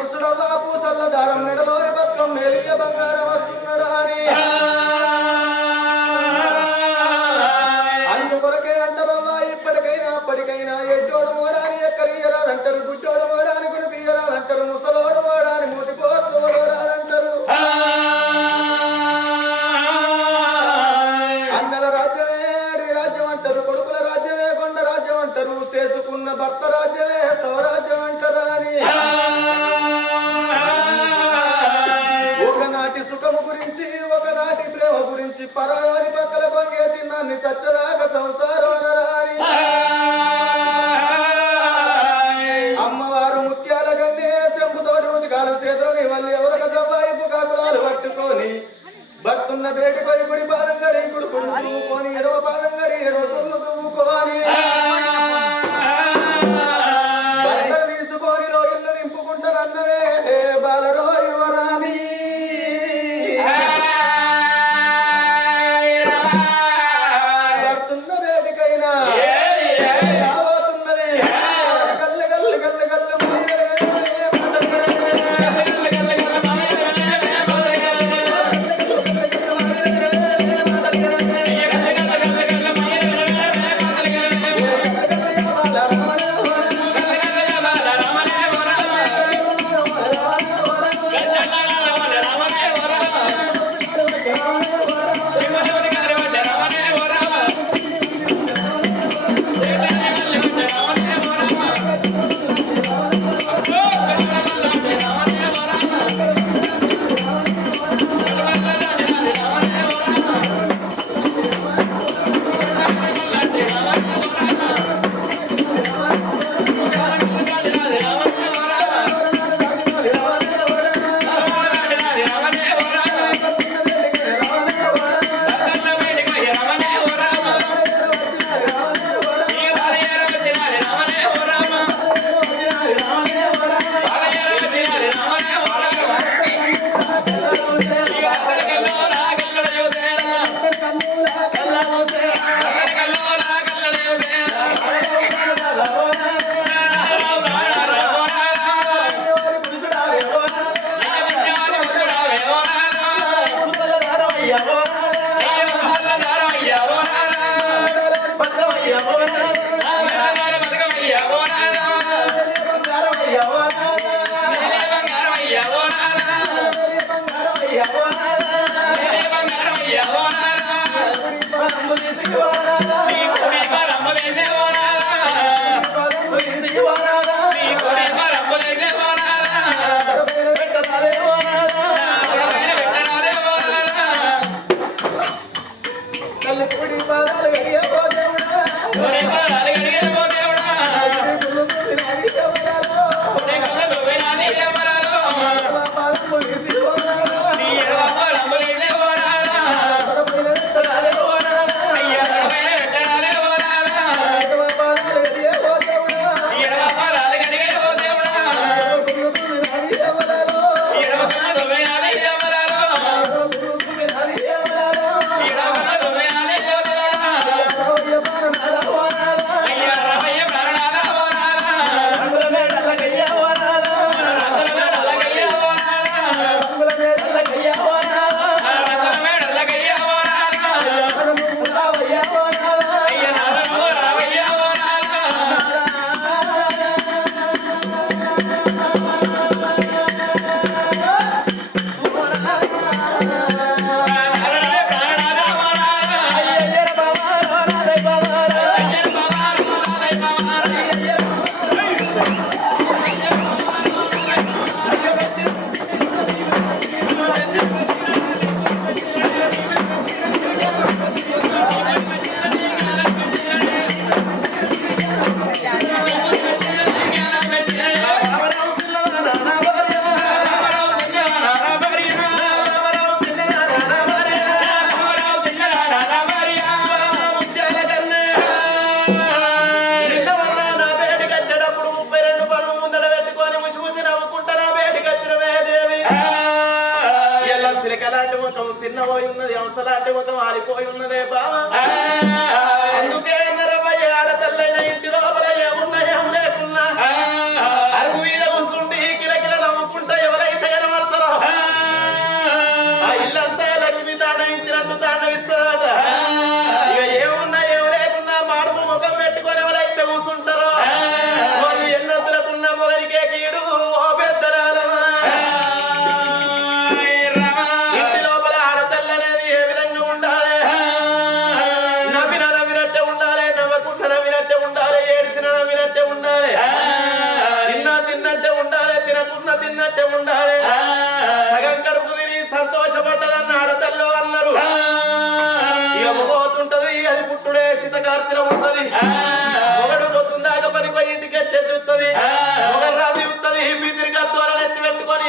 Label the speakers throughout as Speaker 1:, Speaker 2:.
Speaker 1: కుర్సుడ బాబు తల్లదారం మెడలోని పక్కం మెలియ బంగారం వస్తున్నాడు అని నీ సచ్చదాక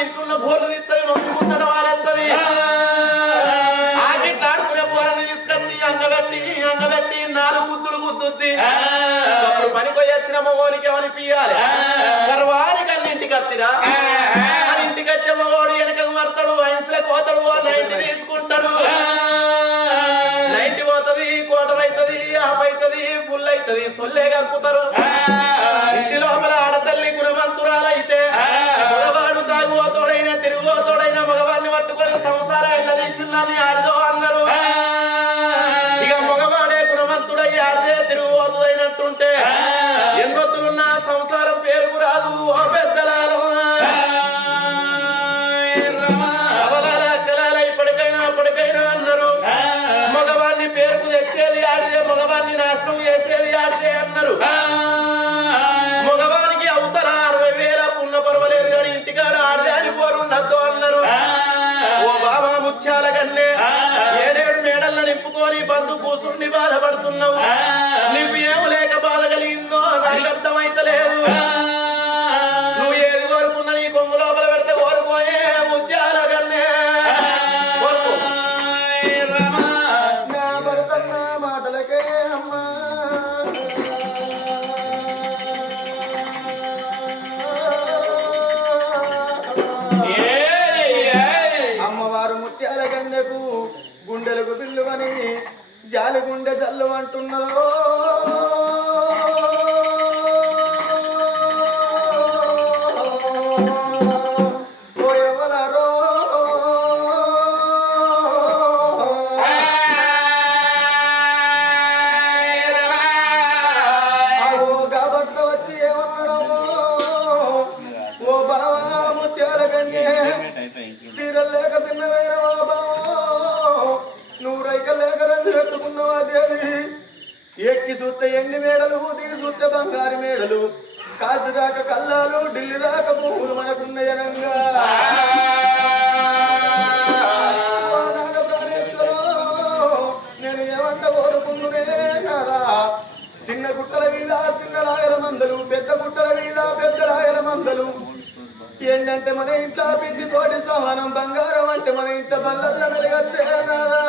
Speaker 1: ఇంట్లో బోర్లు తీస్తుంది మమ్మీ ముందట ఆకిట్లా ఆడుకునే పోరని తీసుకొచ్చి అంగబెట్టి అంగబెట్టి నాలుగు గుద్దులు గుద్దుద్ది. అప్పుడు పనిపోయి వచ్చిన మగోనికి ఏమనిపియాలి గర్వానికి అన్ని ఇంటికి వత్తిరా? అని ఇంటికి వచ్చే మగోడు వెనక మరతాడు వయసులో కోతడు నైంటి తీసుకుంటాడు. నైంటి పోతుంది కోటర్ అవుతుంది హాఫ్ అవుతుంది అవుతుంది సొల్లే కక్కుతారు ఇంటి లోపల ఆడతల్లి గుణవంతురాలైతే మగవాడు తాగుబోతోడైన తిరుగుబోతోడైన మగవాడిని పట్టుకొని సంసారం ఎల్ల తీసిందని ఆడదో అన్నారు. ఇక మగవాడే గుణవంతుడై ఆడదే తిరుగుబోతుడైనట్టుంటే ఎన్నొత్తులున్న సంసారం పేరుకు రాదు కన్నే ఏడేడు మేడల్ల నింపుకొని బంధు కూసుండి బాధపడుతున్నావు. నీకు ఏం లేక బాధ కలిగిందో నాకు అర్థమైతలేదు. గాలి గుండె చల్లు అంటున్నదో. ఎక్కి చూస్తే ఎన్ని మేడలు దిగి చూస్తే బంగారు మేడలు. కాజు దాకా కల్లాలు ఢిల్లీ దాకా భూములు మనకున్నయనంగా నేను ఏమంట కోరుకున్నునే కదా? చిన్న గుట్టల మీద చిన్న రాయల మందలు పెద్ద గుట్టల మీద పెద్ద రాయల మందలు. ఏంటంటే మన ఇంట్లో పిండి తోటి సమానం బంగారం అంటే మన ఇంట బల్లల్లో వెలగచ్చేనారా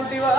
Speaker 1: వంటివా?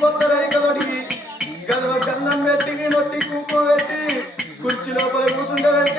Speaker 1: కొత్త రైక తొడిగి కన్నం పెట్టి నొట్టి కుంకుమ పెట్టి కుర్చీ లోపల కూర్చుండబెట్టే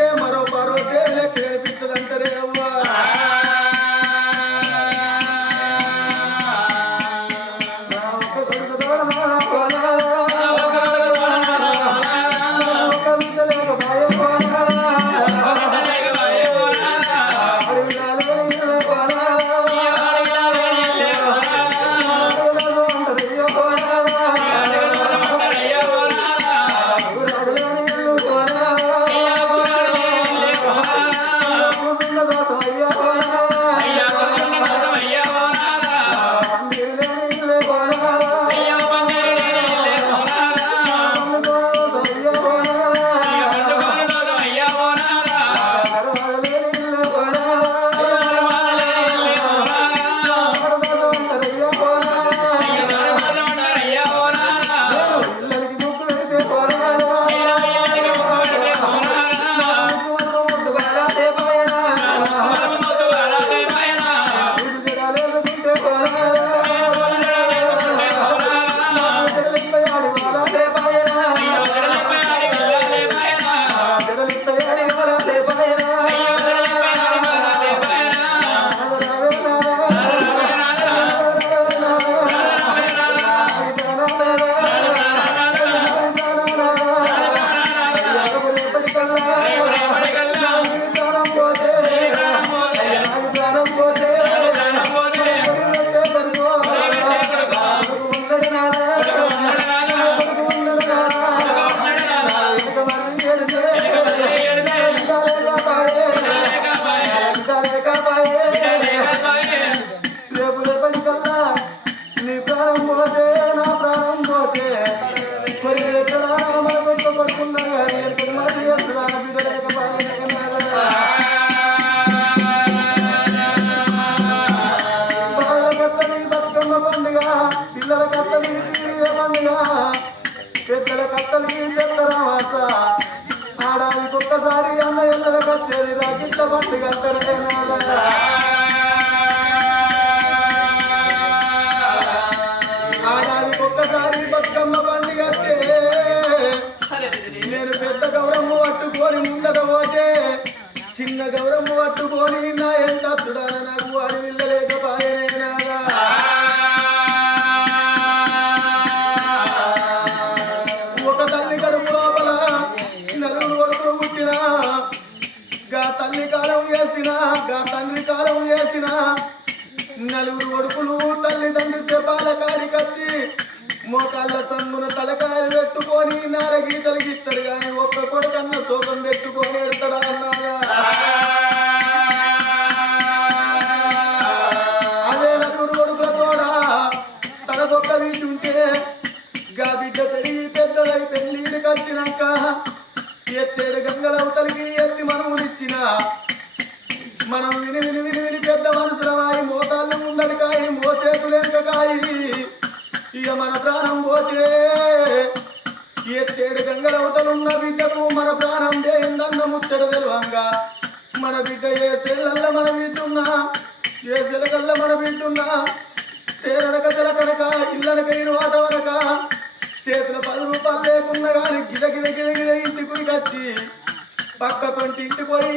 Speaker 1: నీ ప్రాణం పోతే నా ప్రాణం పోతే మరి ఎక్కడ మన కొంచెం పడుతున్నారు కానీ ఎక్కడ మాట చేస్తున్నారు బిడ్డ పండుగ పిల్లల తీరిన పండుగ పెద్దల ఒక్కసారి అన్న ఇళ్ళ వచ్చేది రాకిట్ల పండుగ అంటారు ఉండకపోతే చిన్న గౌరవం పట్టుకొని నా ఎంత చుడాన నాకు వాడి వెళ్ళలేకపోయే మోకాళ్ళ సన్నున తలకాయలు పెట్టుకొని నారగీతలు గీస్తారు కానీ ఒక్క కొడుకన్న శోకం పెట్టుకొని ఎడతాడా అన్నారా? అదే నలుగురు కొడుకుల తోడా. తనకొక్క వీటి గా బిడ్డ పెరిగి పెద్దలై పెళ్ళిళ్ళకి వచ్చినాక ఎత్తేడు గంగలవతలికి ఎత్తి మనవులిచ్చిన. మనం విని విని విని విని పెద్ద మనసుల వాయి మోకాళ్ళు ఉండరు కాయి కాయి ఇక మన ప్రాణం పోతే ఎత్తేడు గంగలవతలున్న బిడ్డకు మన ప్రాణం దేందన్న ముచ్చట తెలవంగా. మన బిడ్డ ఏ సెల్లల్ల మన బిడ్డున్నా ఏ సెలకల్ల మన బిడ్డున్నా సేరనక సెలకనక ఇల్లనక ఇరువాత వనక చేతుల పది రూపాయలు లేకున్నా కానీ గిద గిద గిద గిద ఇంటి గురికొచ్చి పక్క కొంటి ఇంటికి పోయి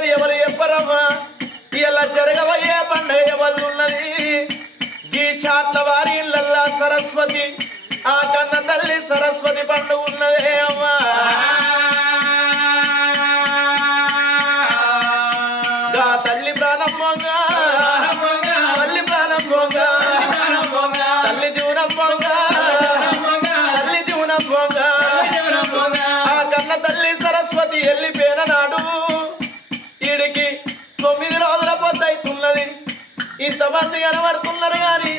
Speaker 2: జరిగేది ఎవరు చెప్పరమ్మా? ఇలా జరగబోయే పండుగ ఎవరు ఉన్నది ఈ చాట్ల వారి ఇళ్ళల్లా సరస్వతి ఆ కన్న తల్లి సరస్వతి పండుగ ఉన్నదే అమ్మా. ఇంతమంది కనబడుతున్నారు కానీ